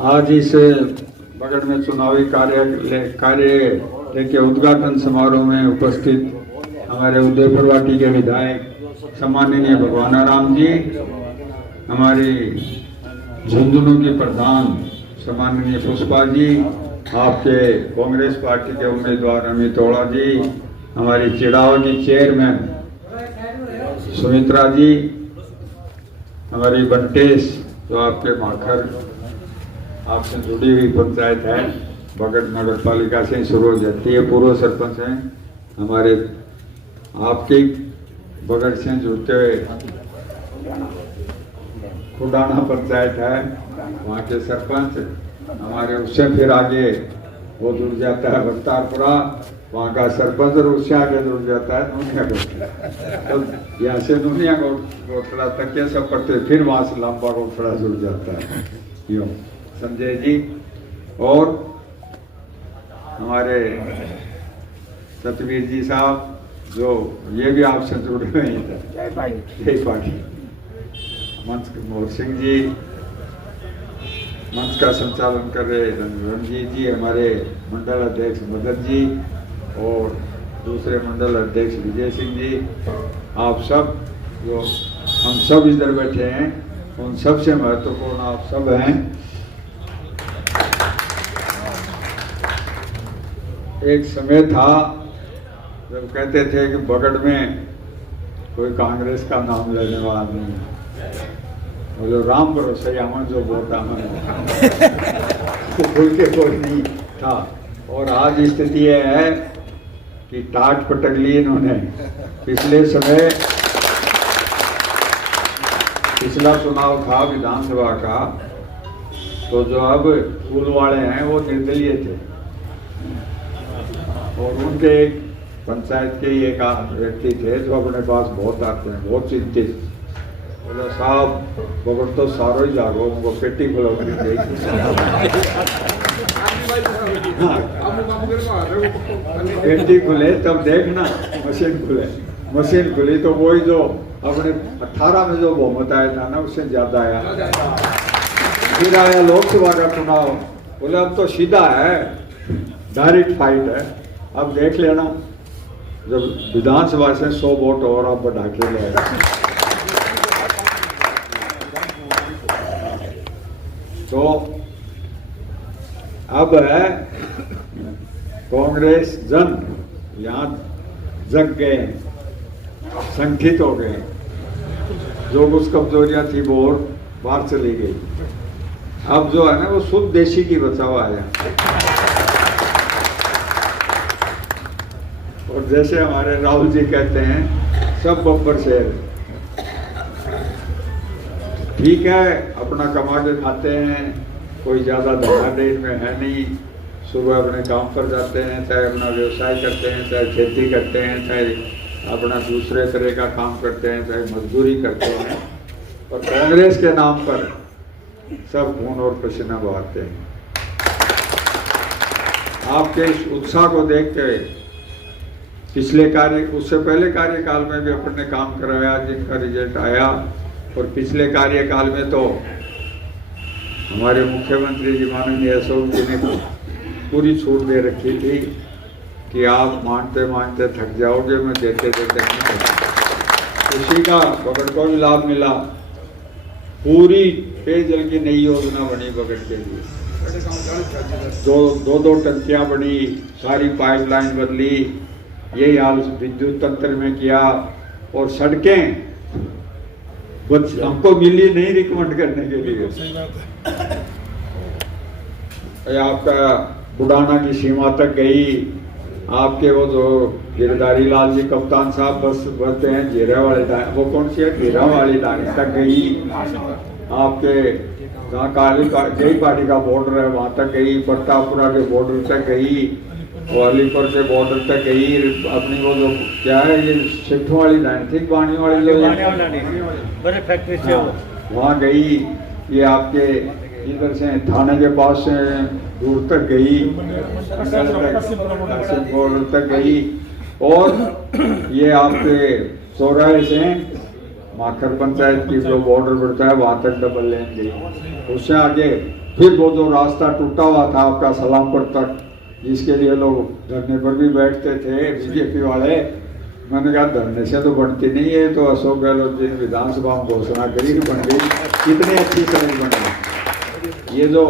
आज इस बगड़ में चुनावी कार्य के उद्घाटन समारोह में उपस्थित हमारे उदयपुर वाटी के विधायक सम्माननीय भगवानाराम जी, हमारी झुंझुनू की प्रधान सम्माननीय पुष्पा जी, आपके कांग्रेस पार्टी के उम्मीदवार अमित ओड़ा जी, हमारी चिड़ावा की चेयरमैन सुमित्रा जी, हमारी बंटेश जो आपके माखर आपसे जुड़ी हुई पंचायत है, बगड़ नगर पालिका से शुरू हो जाती है, पूर्व सरपंच हैं हमारे, आपकी बगड़ से जुड़ते हुए खुडाना पंचायत है, वहाँ के सरपंच हमारे, उससे फिर आगे वो जुड़ जाता है बख्तारपुरा, वहाँ का सरपंच, और उससे आगे जुड़ जाता है नूनिया गोठड़ा। तो यहाँ से नूनिया गोठड़ा तक ये सब पड़ते, फिर वहाँ से लंबा गोठड़ा जुड़ जाता है, यूँ संजय जी। और हमारे सतवीर जी साहब जो ये भी आपसे जुड़े हुए हैं, जय पार्टी। मंच मोहन सिंह जी मंच का संचालन कर रहे रणजीत जी, हमारे मंडल अध्यक्ष मदन जी और दूसरे मंडल अध्यक्ष विजय सिंह जी, आप सब जो हम सब इधर बैठे हैं, उन सब से महत्वपूर्ण आप सब हैं। एक समय था जब कहते थे कि बगड़ में कोई कांग्रेस का नाम लेने वाला नहीं, बोलो राम भरोसे हमें जो वोट खुल के कोई नहीं था। और आज स्थिति यह है कि टाट पटक ली इन्होंने। पिछले समय पिछला चुनाव था विधानसभा का, तो जो अब फूल वाले हैं वो निर्दलीय थे, और उनके एक पंचायत के ही एक व्यक्ति थे जो अपने पास बहुत आते हैं, बहुत चिंतित, बोला साहब बगड़ तो सारो ही जागो, उनको पेटी खुलवानी चाहिए। पेटी खुले तब देखना, मशीन खुले, मशीन खुली तो वही जो अपने 18 में जो बहुमत आया था ना, उससे ज्यादा आया। फिर आया लोकसभा का चुनाव, बोले अब तो सीधा है, डायरेक्ट फाइट है, अब देख लेना जब विधानसभा से 100 वोट और आप बढ़ा के ले। तो अब है कांग्रेस जन यहाँ जग गए, संगठित हो गए, जो कुछ कमजोरियां थी वो और बाहर चली गई। अब जो है ना वो शुद्ध देशी की बचाव आया। और जैसे हमारे राहुल जी कहते हैं, सब बब्बर शेर, ठीक है अपना कमा के खाते हैं, कोई ज़्यादा धनाढ्य में है नहीं, सुबह अपने काम पर जाते हैं, चाहे अपना व्यवसाय करते हैं, चाहे खेती करते हैं, चाहे अपना दूसरे तरह का काम करते हैं, चाहे मजदूरी करते हैं, और कांग्रेस के नाम पर सब खून और पसीना बहाते हैं। आपके इस उत्साह को देखते पिछले उससे पहले कार्यकाल में भी अपने काम करवाया, जिनका रिजल्ट आया, और पिछले कार्यकाल में तो हमारे मुख्यमंत्री जी माननीय अशोक जी ने पूरी छूट दे रखी थी कि आप मानते मानते थक जाओगे, मैं देते देते नहीं। उसी का बगड़ को भी लाभ मिला, पूरी पेयजल की नई योजना बनी बगड़ के लिए, दो टंकियां बनी, सारी पाइपलाइन बदली, यही हाल विद्युत तंत्र में किया, और सड़कें हमको मिली नहीं रिकमेंड करने के लिए। आपका बुढ़ाना की सीमा तक गई, आपके वो जो गिरधारी लाल जी कप्तान साहब बस बढ़ते हैं जीरा वाले, वो कौन सी है, जीरा वाली डाली तक गई, आपके जहाँ जय पार्टी का बॉर्डर है वहाँ तक गई, प्रतापपुरा के बॉर्डर तक गई, अलीपुर के बॉर्डर तक गई, अपनी वो जो क्या है ये सिट्ठों वाली लाइन थी, बाणी वाली जो बड़े फैक्ट्री से वहाँ गई, ये आपके इधर से थाने के पास से दूर तक गई, बॉर्डर तक गई, और ये आपके चौराहे से माखर पंचायत की जो बॉर्डर पड़ता है वहाँ तक डबल लेन गई, उससे आगे फिर वो जो रास्ता टूटा हुआ था आपका सलामपुर तक, जिसके लिए लोग धरने पर भी बैठते थे बीजेपी वाले, मैंने कहा धरने से तो बनती नहीं है, तो अशोक गहलोत जी ने विधानसभा में घोषणा करी कि बन गई। कितनी अच्छी सड़क बन गई। ये जो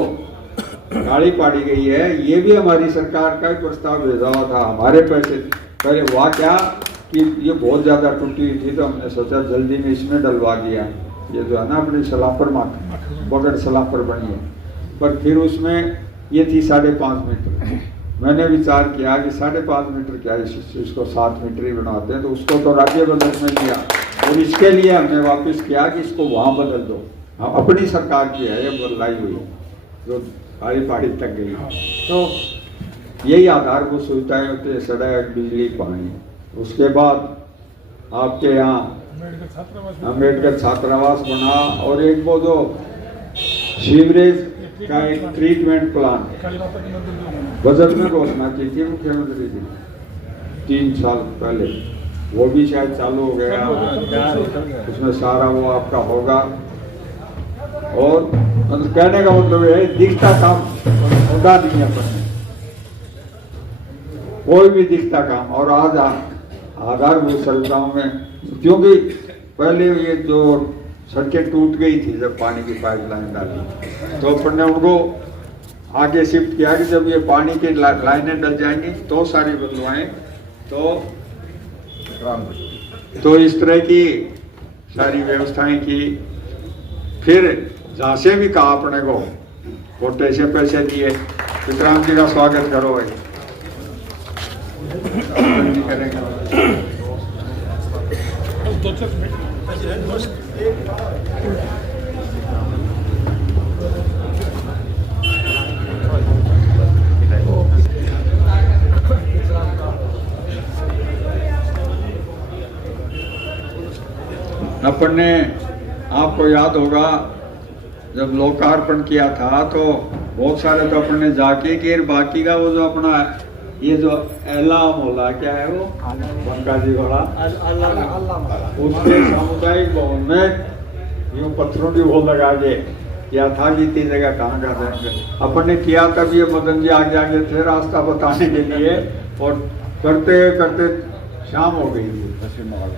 गाड़ी पाड़ी गई है, ये भी हमारी सरकार का ही प्रस्ताव भेजा हुआ था, हमारे पैसे। पहले हुआ क्या कि ये बहुत ज़्यादा टूटी हुई थी, तो हमने सोचा जल्दी में इसमें डलवा दिया। ये जो है ना अपनी सलामपुर बगड़ सलामपुर बनी है, पर फिर उसमें ये थी 5.5 मीटर। मैंने विचार किया कि 5.5 मीटर क्या, इसको 7 मीटर ही बनाते हैं, तो उसको तो राज्य बजट में दिया, और इसके लिए हमने वापस किया कि इसको वहाँ बदल दो। हाँ, अपनी सरकार की है ये बदलाई हुई, जो गाड़ी पाड़ी तक गई। तो यही आधारभूत सुविधाएं होती है, सड़क, बिजली, पानी। उसके बाद आपके यहाँ अम्बेडकर छात्रावास बना, और एक वो जो सीवरेज का एक ट्रीटमेंट प्लांट बजट में घोषणा की थी मुख्यमंत्री जी 3 साल पहले, वो भी शायद चालू हो गया। उसमें सारा वो आपका होगा। और मतलब कहने का मतलब है दिखता काम होगा नहीं अपन में, कोई भी दिखता काम। और आज आधारभूत सुविधाओं में, क्योंकि पहले ये जो सड़कें टूट गई थी जब पानी की पाइपलाइन डाली, तो अपन ने उनको आगे शिफ्ट किया कि जब ये पानी की लाइनें डल जाएंगी तो सारी बदलवाएं। तो इस तरह की सारी व्यवस्थाएं की। फिर जहाँ से भी कहा अपने को कोटे से पैसे दिए। विक्रांत जी का स्वागत करो भाई। करेंगे अपन ने, आपको याद होगा जब लोकार्पण किया था तो बहुत सारे तो अपन ने जाके कि बाकी का वो जो अपना ये जो एला मोहल्ला क्या है वो बंका जी वाला, उसके सामुदायिक भवन में यूं पत्थरों की वो लगा के किया था कि इतनी जगह कहाँ कर देंगे। अपन ने किया तब ये मदन जी आगे आगे थे रास्ता बताने के लिए, और करते करते शाम हो गई थी,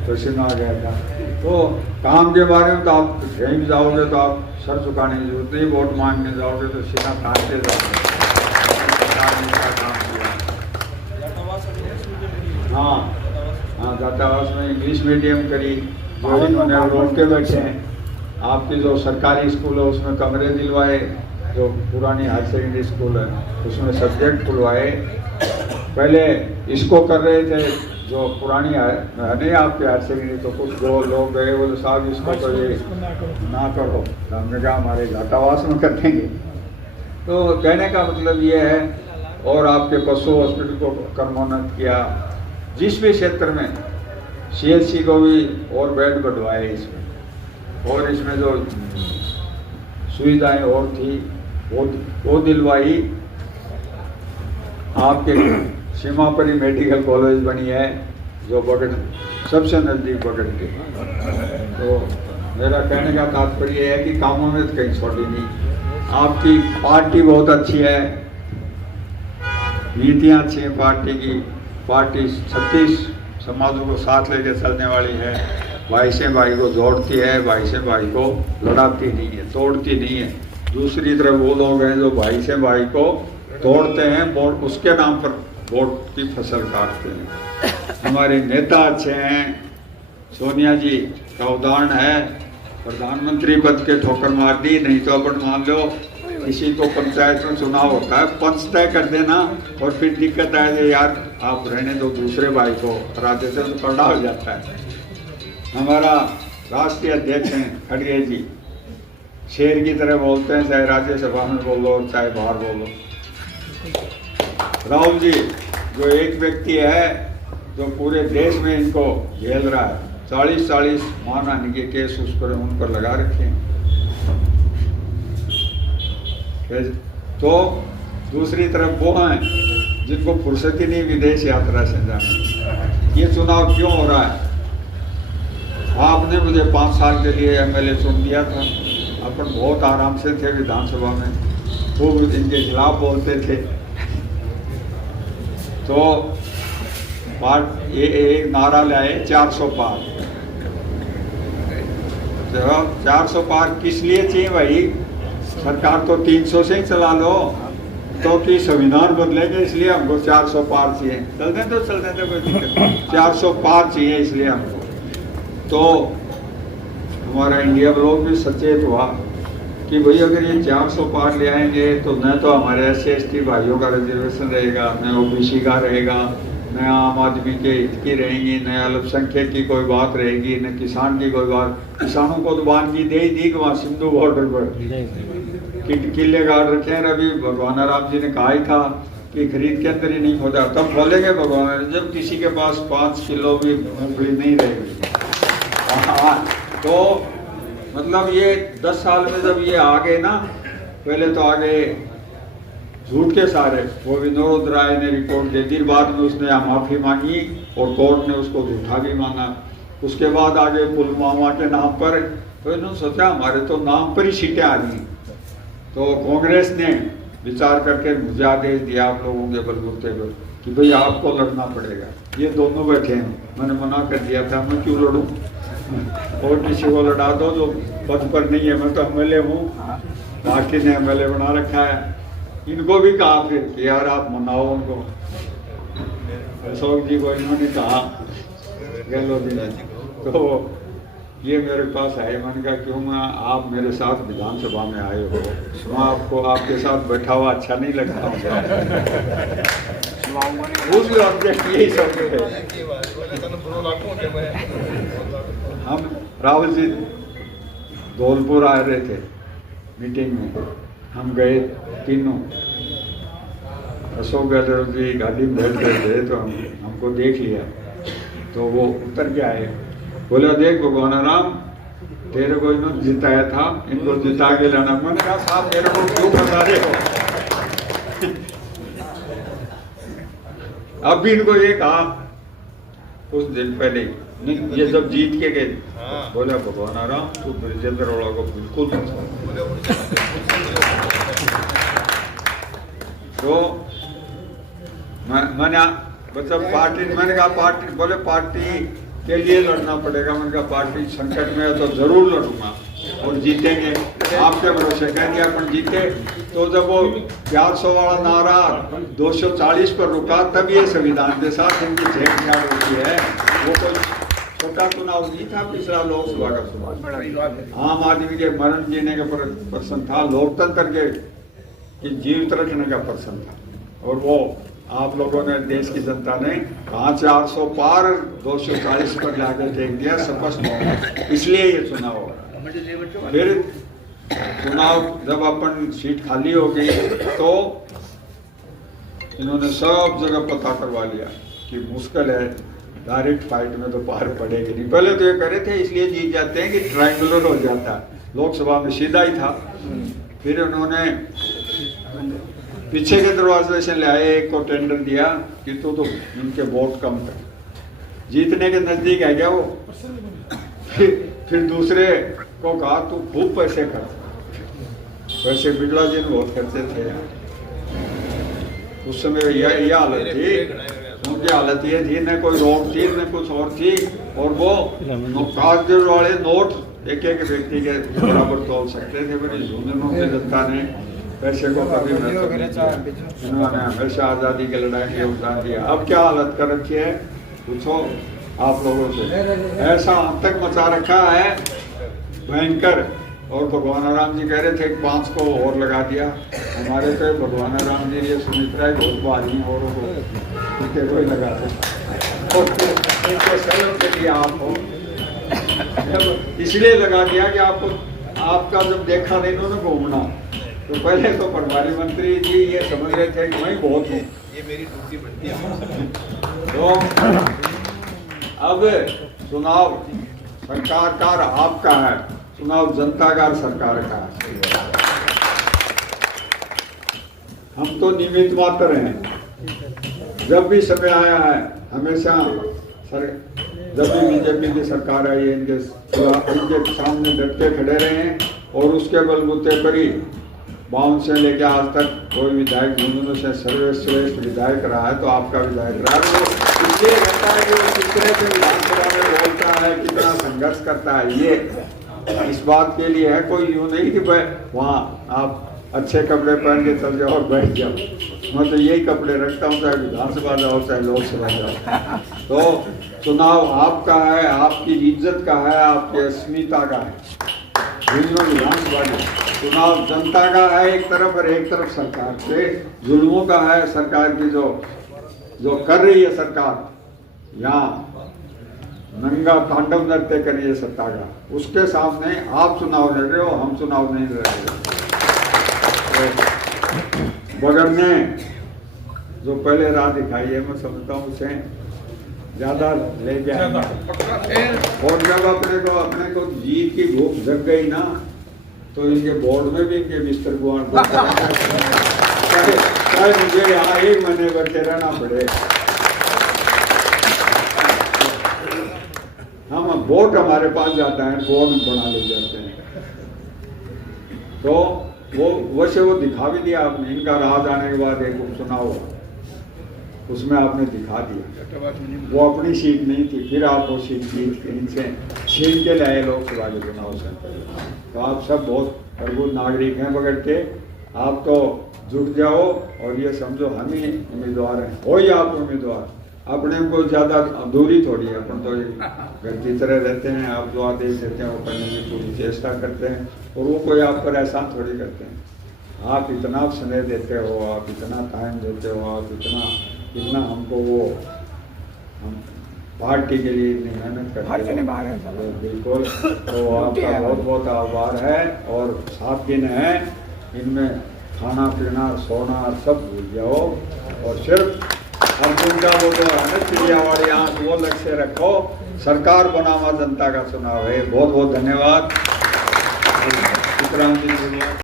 पसीना आ गया था। तो काम के बारे में तो आप कहीं भी जाओगे तो आप सर झुकाने की जरूरत नहीं, वोट मांगने जाओगे तो सीधा काटते जाओगे। हाँ हाँ, जातावास में इंग्लिश मीडियम करी, जो इन्होंने रोक के बैठे हैं। आपकी जो सरकारी स्कूल है उसमें कमरे दिलवाए, जो पुरानी हायर सेकेंडरी स्कूल है उसमें सब्जेक्ट खुलवाए। पहले इसको कर रहे थे जो पुरानी नहीं आपके हायर सेकेंडरी, तो कुछ जो लोग गए बोले साहब इसको तो ये ना करो, हमने कहा हमारे घाटावास में कर देंगे। तो कहने का मतलब ये है। और आपके पशु हॉस्पिटल को क्रमोन्नत किया, जिस भी क्षेत्र में CHC को भी और बेड बढ़वाए इसमें, और इसमें जो सुविधाएं और थी वो दिलवाई। आपके सीमापुरी मेडिकल कॉलेज बनी है जो बगड़ सबसे नज़दीक बगड़ के। तो मेरा कहने का तात्पर्य है कि कामों में तो कहीं छोटी नहीं। आपकी पार्टी बहुत अच्छी है, नीतियाँ अच्छी हैं पार्टी की। पार्टी 36 समाजों को साथ लेकर चलने वाली है, भाई से भाई को जोड़ती है, भाई से भाई को लड़ाती नहीं है, तोड़ती नहीं है। दूसरी तरफ वो लोग हैं जो भाई से भाई को तोड़ते हैं, वोट उसके नाम पर वोट की फसल काटते हैं। हमारे नेता अच्छे हैं, सोनिया जी का उदाहरण है, प्रधानमंत्री पद के ठोकर मार दी। नहीं तो अपन मान लो किसी को पंचायत में चुनाव होता है, पंच तय कर देना, और फिर दिक्कत आए कि यार आप रहने दो दूसरे भाई को, राज्य से तो पलटा हो जाता है। हमारा राष्ट्रीय अध्यक्ष हैं खड़गे जी, शेर की तरह बोलते हैं, चाहे राज्यसभा में बोलो चाहे बाहर बोलो। राहुल जी जो एक व्यक्ति है जो पूरे देश में इनको झेल रहा है, 40 मानहानि के केस उस पर उन पर लगा रखे हैं। तो दूसरी तरफ वो हैं जिनको फुर्सत ही नहीं विदेश यात्रा से जाने। ये चुनाव क्यों हो रहा है? आपने मुझे 5 साल के लिए MLA चुन दिया था, अपन बहुत आराम से थे विधानसभा में, खूब इनके खिलाफ बोलते थे। तो ये एक नारा लाए 400 पार। तो 400 पार किस लिए चाहिए भाई? सरकार तो 300 से ही चला लो, तो कि संविधान बदलेंगे इसलिए हमको 400 पार चाहिए। चलते तो कोई दिक्कत नहीं, 400 पार चाहिए इसलिए हमको। तो हमारा इंडिया ब्लॉक भी सचेत हुआ कि भाई अगर ये 400 पार ले आएंगे तो न तो हमारे SC/ST भाइयों का रिजर्वेशन रहेगा, न OBC का रहेगा, न आम आदमी के हित की रहेंगी, न अल्पसंख्यक की कोई बात रहेगी, न किसान की कोई बात। किसानों को तो वानगी दे ही दी कि वहाँ सिंधु बॉर्डर पर किले गाड़ रखे हैं। अभी भगवान राम जी ने कहा ही था कि खरीद के अंदर ही नहीं खोदा, तब खोलेंगे भगवान जब किसी के पास 5 किलो भी मूंगफली नहीं रहेगी। तो मतलब ये 10 साल में जब ये आ गए ना, पहले तो आ गए झूठ के सारे, वो विनोद राय ने रिपोर्ट दे दी, बाद में उसने माफी मांगी और कोर्ट ने उसको झूठा भी माना। उसके बाद आ गए पुलवामा के नाम पर, तो इन्होंने सोचा हमारे तो नाम पर ही सीटें आ रही। तो कांग्रेस ने विचार करके मुझे आदेश दिया आप लोगों के बलबूते पर कि भाई आपको लड़ना पड़ेगा। ये दोनों बैठे हैं, मैंने मना कर दिया था, मैं क्यों लड़ूं, और किसी को लड़ा दो जो पद पर नहीं है। मैं तो MLA हूँ, पार्टी ने MLA बना रखा है। इनको भी कहा फिर कि यार आप मनाओ उनको। अशोक जी को इन्होंने कहा, गहलोत जी ने, तो ये मेरे पास आए। मैंने कहा क्यों? मैं आप मेरे साथ विधानसभा में आए हो, मैं आपको आपके साथ बैठा हुआ अच्छा नहीं लगता? उस ऑब्जेक्ट यही सब है। हम राहुल जी धौलपुर आ रहे थे मीटिंग में, हम गए तीनों। अशोक गहलोत जी गाड़ी में बैठ गए थे, तो हमको देख लिया, तो वो उतर के आए, बोला देख भगवान राम तेरे को इन्होंने जिताया था, इनको जिता के लाना। मैंने कहा साहब मेरे को क्यों बता रहे हो? अब भी इनको ये कहा उस दिन पहले, ये जब जीत के गए, बोला भगवान राम तू ब्रजेंद्र अरोड़ा को बिल्कुल तो मैंने मतलब पार्टी, मैंने कहा पार्टी, बोले पार्टी के लिए लड़ना पड़ेगा। मैंने कहा पार्टी संकट में है तो जरूर लड़ूंगा और जीतेंगे आपके भरोसे। कह दिया अपन जीते। तो जब वो 400 वाला नारा 240 पर रुका, तब ये संविधान के साथ इनकी छेड़छाड़ होती है। वो कोई छोटा चुनाव नहीं था, पिछला लोकसभा का चुनाव आम आदमी के मरण जीने का प्रश्न था, लोकतंत्र के जीवित रखने का प्रश्न था। और वो आप लोगों ने, देश की जनता ने कहाँ 400 पार 240 पर लाके फेंक दिया स्पष्ट, इसलिए ये चुनाव हो रहा। फिर चुनाव जब अपन सीट खाली हो गई तो इन्होंने सब जगह पता करवा लिया कि मुश्किल है, डायरेक्ट फाइट में तो पार पड़ेगी नहीं। पहले तो ये करे थे इसलिए जीत जाते हैं कि ट्रायंगुलर हो जाता, लोकसभा में सीधा ही था। फिर उन्होंने पीछे के दरवाजे से ले आए, एक को टेंडर दिया कि तो इनके वोट कम कर, जीतने के नजदीक है क्या वो। फिर दूसरे को कहा तू खूब पैसे खर्च। वैसे बिरला जी ने बहुत खर्चे थे उस समय, यह हालत थी उनकी, हालत ये थी न कोई रोक थी न कुछ और थी। और वो कागज वाले नोट एक एक व्यक्ति के बराबर तोल सकते थे। बड़ी झुंझुनों की जनता ने पैसे को कभी महत्व नहीं दिया। इन्होंने हमेशा आज़ादी के लड़ाई में योगदान दिया। अब क्या हालत कर रखी है पूछो आप लोगों से, ऐसा आतंक मचा रखा है भयंकर। और भगवान राम जी कह रहे थे 5 को और लगा दिया। हमारे तो भगवान राम जी ये सुमित्रा है बहुत बारी औरों को कोई लगाते के लिए आप हो, इसलिए लगा दिया कि आपको, आपका जब देखा नहीं उन्होंने घूमना, तो पहले तो प्रभारी मंत्री जी ये समझ रहे थे कि मैं बहुत हूँ, ये मेरी ड्यूटी बनती है। तो अब चुनाव सरकार का आपका है, चुनाव जनता का सरकार का है। हम तो निमित्त मात्र हैं। जब भी समय आया है हमेशा जब भी बीजेपी की सरकार आई है इनके सामने डट के खड़े रहे हैं और उसके बलबूते पर ही 52 से लेकर आज तक कोई विधायक झुंझुनू से सर्वश्रेष्ठ विधायक रहा है, तो आपका विधायक रहा है। वो इसलिए कहता है कि वो किस तरह से विधानसभा में बोलता है, कितना संघर्ष करता है, ये इस बात के लिए है। कोई यूँ नहीं कि वहाँ आप अच्छे कपड़े पहन के चल जाओ और बैठ जाओ। मैं तो यही कपड़े रखता हूँ, चाहे विधानसभा जाओ चाहे लोकसभा जाओ। तो चुनाव आपका है, आपकी इज्जत का है, आपकी अस्मिता का है। विधानसभा में चुनाव जनता का है एक तरफ, और एक तरफ सरकार के जुल्मों का है। सरकार की जो कर रही है सरकार, यहाँ नंगा तांडव नृत्य कर रही है सत्ता का, उसके सामने आप चुनाव लड़ रहे हो, हम चुनाव नहीं लड़ रहे। बगल ने जो पहले राह दिखाई है, मैं समझता हूँ उसे ज्यादा ले जाएंगे। और जब अपने को जीत की भूख जग गई ना, तो इनके बोर्ड में भी इनके बिस्तर गुआन चाहे मुझे यहाँ 1 महीने भर के रहना पड़े। हम वोट हमारे पास जाता है, बोर्ड बना ले जाते हैं। तो वो वैसे वो दिखा भी दिया आपने। इनका राज आने के बाद एक उपचुनाव हुआ, उसमें आपने दिखा दिया वो अपनी सीट नहीं थी, फिर आप वो सीट जीत के इनसे छीन के लाए लोकसभा के चुनाव से। तो आप सब बहुत प्रबुद्ध नागरिक हैं बगैर के, आप तो जुट जाओ और ये समझो हम ही उम्मीदवार हैं। हो ही आप उम्मीदवार, अपने को ज़्यादा दूरी थोड़ी है, अपन तो घर की तरह रहते हैं। आप जो आदेश देते हैं वो करने की पूरी चेष्टा करते हैं, और वो कोई आप पर एहसान थोड़ी करते हैं। आप इतना स्नेह देते हो, आप इतना टाइम देते हो, आप इतना हमको वो हम पार्टी के लिए इतनी मेहनत करते हैं, बिल्कुल। तो आपका बहुत बहुत आभार है। और 7 दिन है, इनमें खाना पीना सोना सब भूल जाओ, और सिर्फ अर्जुन का वो जो है चिड़िया वाली आँख वो लक्ष्य रखो। सरकार बनावा जनता का चुनाव है। बहुत बहुत धन्यवाद।